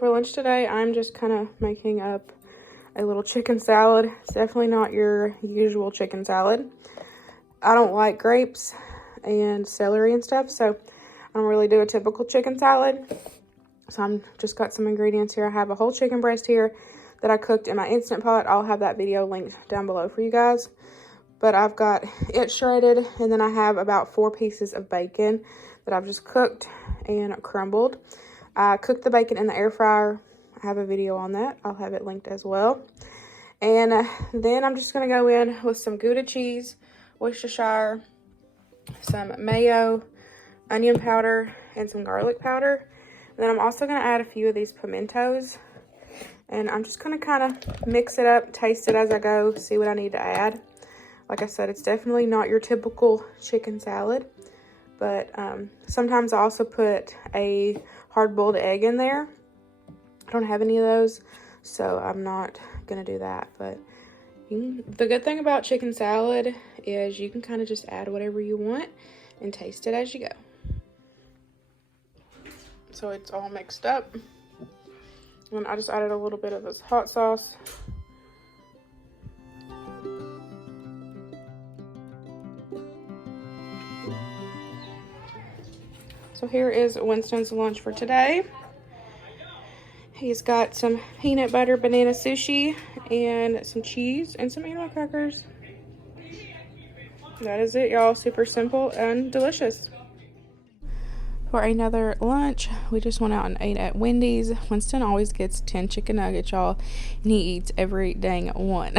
for lunch today, I'm just kind of making up a little chicken salad. It's definitely not your usual chicken salad. I don't like grapes and celery and stuff, so I don't really do a typical chicken salad. So I'm just got some ingredients here. I have a whole chicken breast here that I cooked in my Instant Pot. I'll have that video linked down below for you guys. But I've got it shredded, and then I have about 4 pieces of bacon that I've just cooked and crumbled. I cooked the bacon in the air fryer. I have a video on that. I'll have it linked as well. And then I'm just going to go in with some Gouda cheese, Worcestershire, some mayo, onion powder, and some garlic powder. And then I'm also going to add a few of these pimentos. And I'm just going to kind of mix it up, taste it as I go, see what I need to add. Like I said, it's definitely not your typical chicken salad. But sometimes I also put a hard-boiled egg in there. I don't have any of those, so I'm not going to do that. But the good thing about chicken salad is you can kind of just add whatever you want and taste it as you go. So it's all mixed up. And I just added a little bit of this hot sauce. So here is Winston's lunch for today. He's got some peanut butter banana sushi and some cheese and some animal crackers. That is it, y'all. Super simple and delicious. For another lunch, we just went out and ate at Wendy's. Winston always gets 10 chicken nuggets, y'all, and he eats every dang one.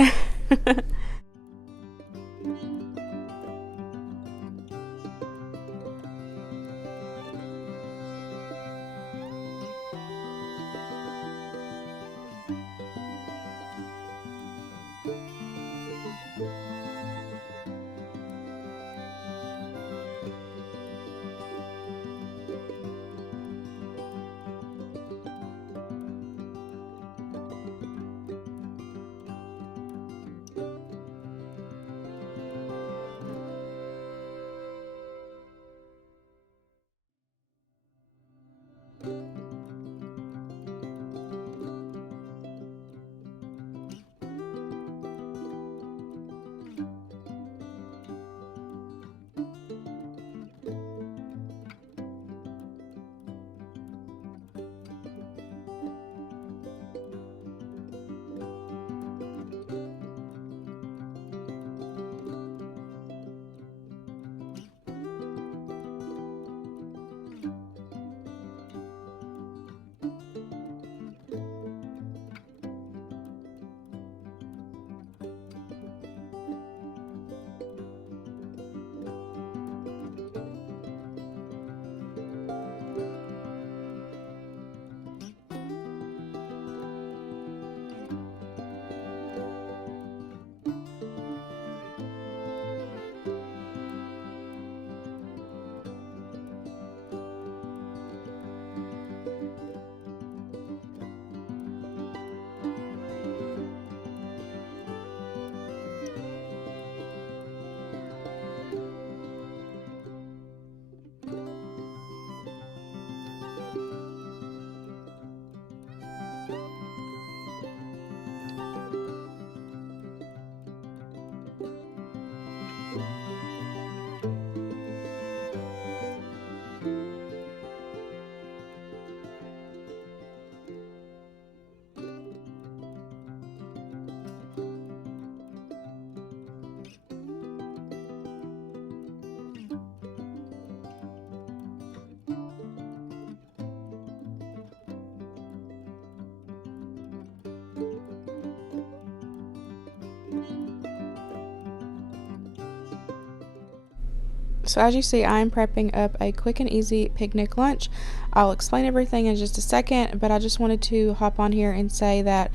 So as you see, I'm prepping up a quick and easy picnic lunch. I'll explain everything in just a second, but I just wanted to hop on here and say that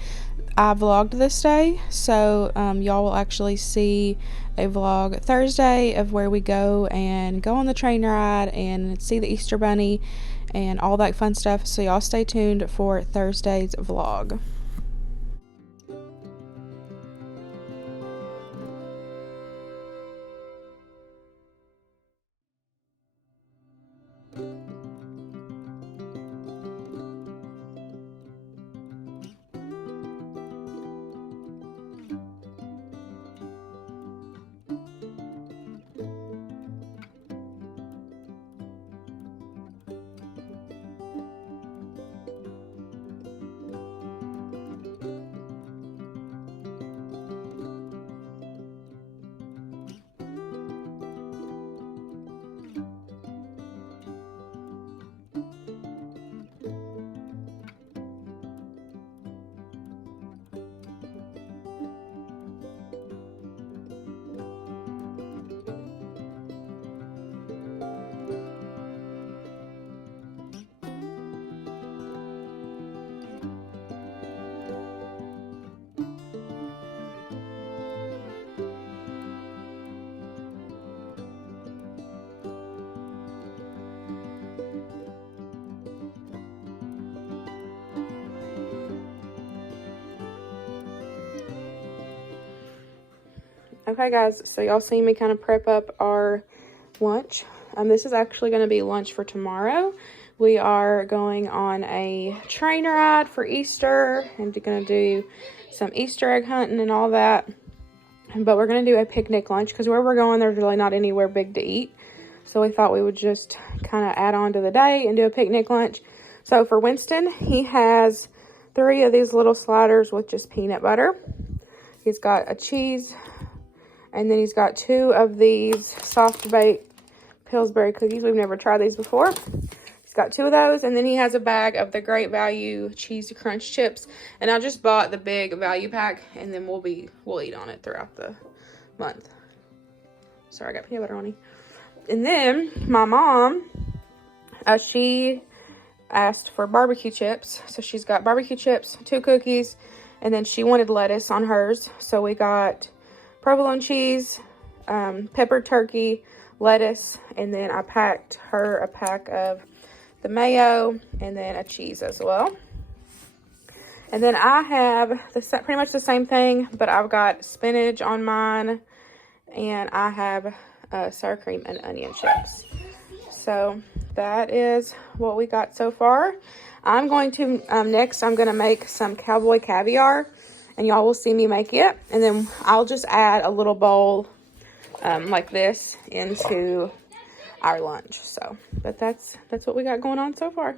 I vlogged this day, so y'all will actually see a vlog Thursday of where we go and go on the train ride and see the Easter Bunny and all that fun stuff. So y'all stay tuned for Thursday's vlog. Okay guys, so y'all see me kind of prep up our lunch. This is actually going to be lunch for tomorrow. We are going on a train ride for Easter and going to do some Easter egg hunting and all that. But we're going to do a picnic lunch because where we're going, there's really not anywhere big to eat. So we thought we would just kind of add on to the day and do a picnic lunch. So for Winston, he has 3 of these little sliders with just peanut butter. He's got a cheese. And then he's got 2 of these soft baked Pillsbury cookies. We've never tried these before. He's got 2 of those. And then he has a bag of the Great Value Cheese Crunch chips. And I just bought the big value pack. And then we'll eat on it throughout the month. Sorry, I got peanut butter on me. And then my mom, she asked for barbecue chips. So she's got barbecue chips, 2 cookies. And then she wanted lettuce on hers. So we got provolone cheese, peppered turkey, lettuce, and then I packed her a pack of the mayo and then a cheese as well. And then I have pretty much the same thing, but I've got spinach on mine, and I have sour cream and onion chips. So that is what we got so far. I'm going to, next I'm going to make some Cowboy Caviar. And y'all will see me make it. And then I'll just add a little bowl like this into our lunch. So, but that's what we got going on so far.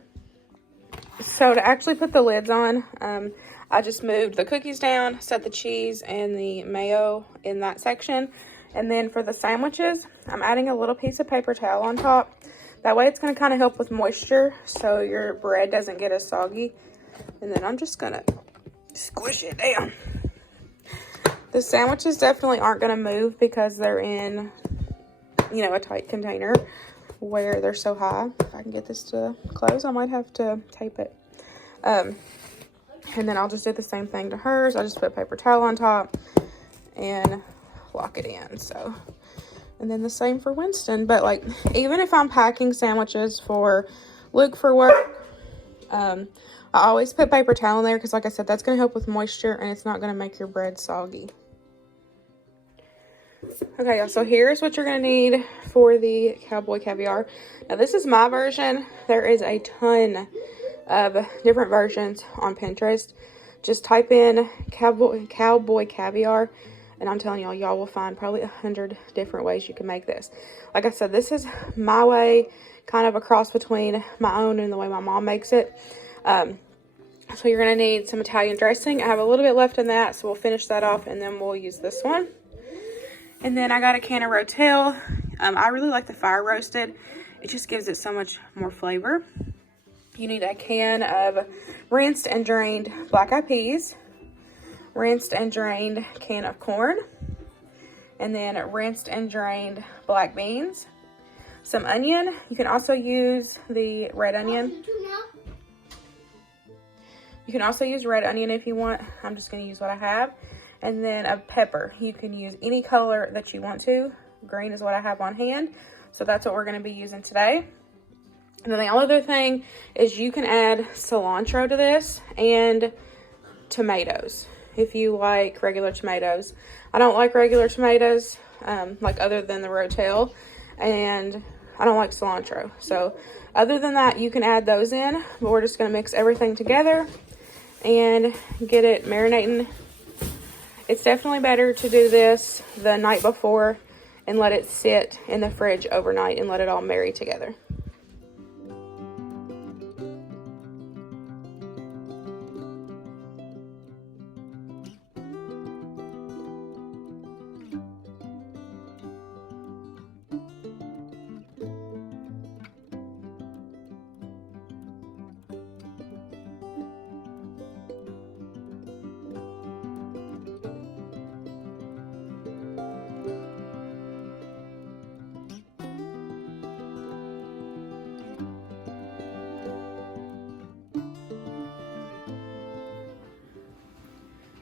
So to actually put the lids on, I just moved the cookies down, set the cheese and the mayo in that section. And then for the sandwiches, I'm adding a little piece of paper towel on top. That way it's going to kind of help with moisture so your bread doesn't get as soggy. And then I'm just going to squish it down. The sandwiches definitely aren't going to move because they're in, you know, a tight container where they're so high. If I can get this to close, I might have to tape it. And then I'll just do the same thing to hers. I'll just put a paper towel on top and lock it in. So, and then the same for Winston. But like, even if I'm packing sandwiches for Luke for work, I always put paper towel in there because, like I said, that's going to help with moisture and it's not going to make your bread soggy. Okay, y'all, so here's what you're going to need for the Cowboy Caviar. Now, this is my version. There is a ton of different versions on Pinterest. Just type in Cowboy Caviar, and I'm telling y'all will find probably 100 different ways you can make this. Like I said, this is my way, kind of a cross between my own and the way my mom makes it. So you're going to need some Italian dressing. I have a little bit left in that, so we'll finish that off and then we'll use this one. And then I got a can of Rotel. I really like the fire roasted. It just gives it so much more flavor. You need a can of rinsed and drained black eyed peas, rinsed and drained can of corn, and then rinsed and drained black beans, some onion. You can also use the red onion. You can also use red onion if you want. I'm just going to use what I have. And then a pepper. You can use any color that you want to. Green is what I have on hand. So that's what we're going to be using today. And then the other thing is you can add cilantro to this and tomatoes if you like regular tomatoes. I don't like regular tomatoes, like other than the Rotel, and I don't like cilantro. So other than that, you can add those in, but we're just going to mix everything together and get it marinating. It's definitely better to do this the night before and let it sit in the fridge overnight and let it all marry together.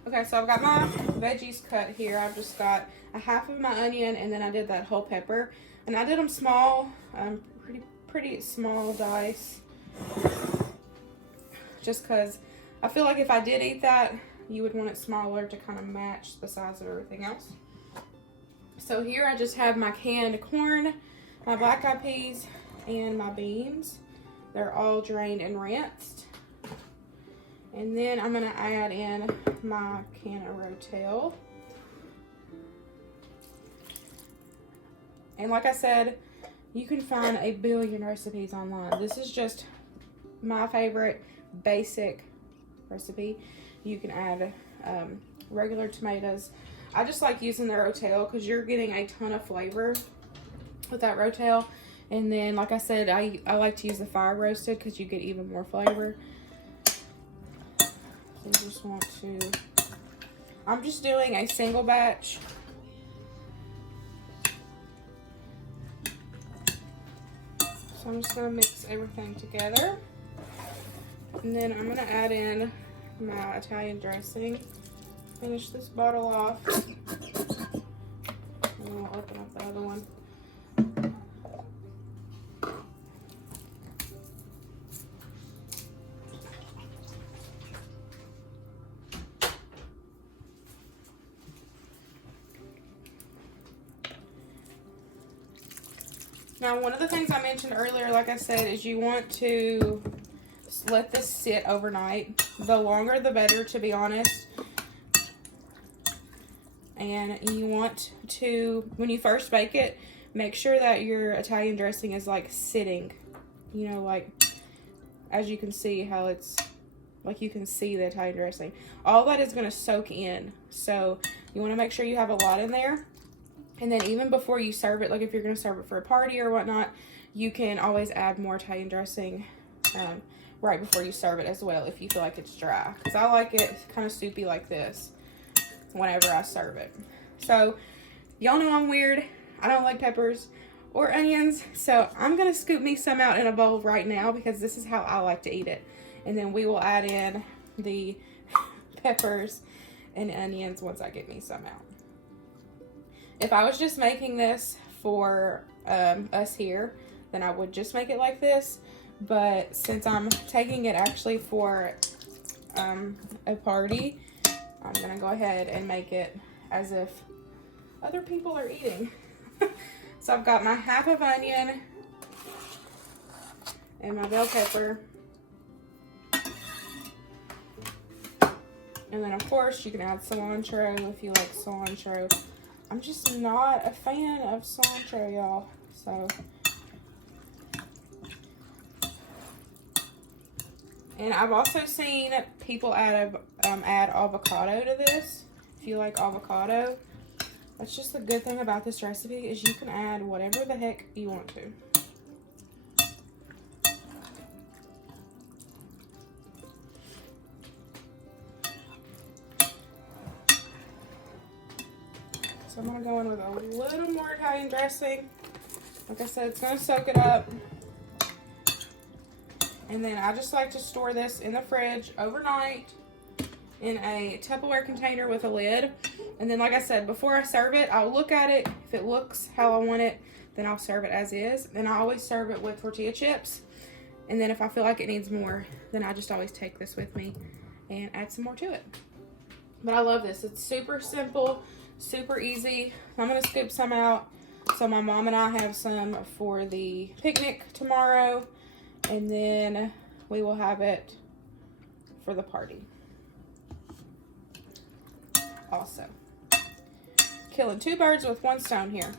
Okay, so I've got my veggies cut here. I've just got a half of my onion, and then I did that whole pepper. And I did them small, pretty small dice. Just because I feel like if I did eat that, you would want it smaller to kind of match the size of everything else. So here I just have my canned corn, my black eyed peas, and my beans. They're all drained and rinsed. And then I'm gonna add in my can of Rotel. And like I said, you can find a billion recipes online. This is just my favorite basic recipe. You can add regular tomatoes. I just like using the Rotel because you're getting a ton of flavor with that Rotel. And then, like I said, I like to use the fire roasted because you get even more flavor. So you just want to, I'm just doing a single batch. So I'm just going to mix everything together. And then I'm going to add in my Italian dressing. Finish this bottle off. And then we'll open up the other one. Now, one of the things I mentioned earlier, like I said, is you want to let this sit overnight. The longer the better, to be honest. And you want to, when you first bake it, make sure that your Italian dressing is like sitting, you know, like as you can see how it's, like you can see the Italian dressing. All that is going to soak in. So you want to make sure you have a lot in there. And then even before you serve it, like if you're going to serve it for a party or whatnot, you can always add more Italian dressing right before you serve it as well if you feel like it's dry. Because I like it kind of soupy like this whenever I serve it. So y'all know I'm weird. I don't like peppers or onions. So I'm going to scoop me some out in a bowl right now because this is how I like to eat it. And then we will add in the peppers and onions once I get me some out. If I was just making this for us here, then I would just make it like this. But since I'm taking it actually for a party, I'm going to go ahead and make it as if other people are eating. So I've got my half of onion and my bell pepper. And then, of course, you can add cilantro if you like cilantro. I'm just not a fan of cilantro, y'all. So, and I've also seen people add avocado to this. If you like avocado, that's just the good thing about this recipe is you can add whatever the heck you want to. So I'm going to go in with a little more Italian dressing. Like I said, it's going to soak it up. And then I just like to store this in the fridge overnight in a Tupperware container with a lid. And then, like I said, before I serve it, I'll look at it. If it looks how I want it, then I'll serve it as is. Then I always serve it with tortilla chips. And then if I feel like it needs more, then I just always take this with me and add some more to it. But I love this. It's super simple. Super easy. I'm going to scoop some out so my mom and I have some for the picnic tomorrow, and then we will have it for the party also. Killing two birds with one stone here.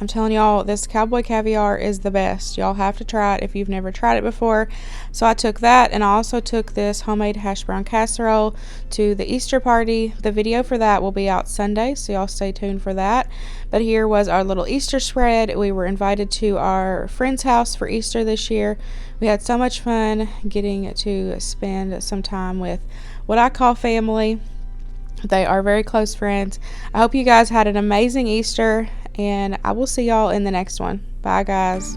I'm telling y'all, this Cowboy Caviar is the best. Y'all have to try it if you've never tried it before. So I took that, and I also took this homemade hash brown casserole to the Easter party. The video for that will be out Sunday, so y'all stay tuned for that. But here was our little Easter spread. We were invited to our friend's house for Easter this year. We had so much fun getting to spend some time with what I call family. They are very close friends. I hope you guys had an amazing Easter, and I will see y'all in the next one. Bye, guys.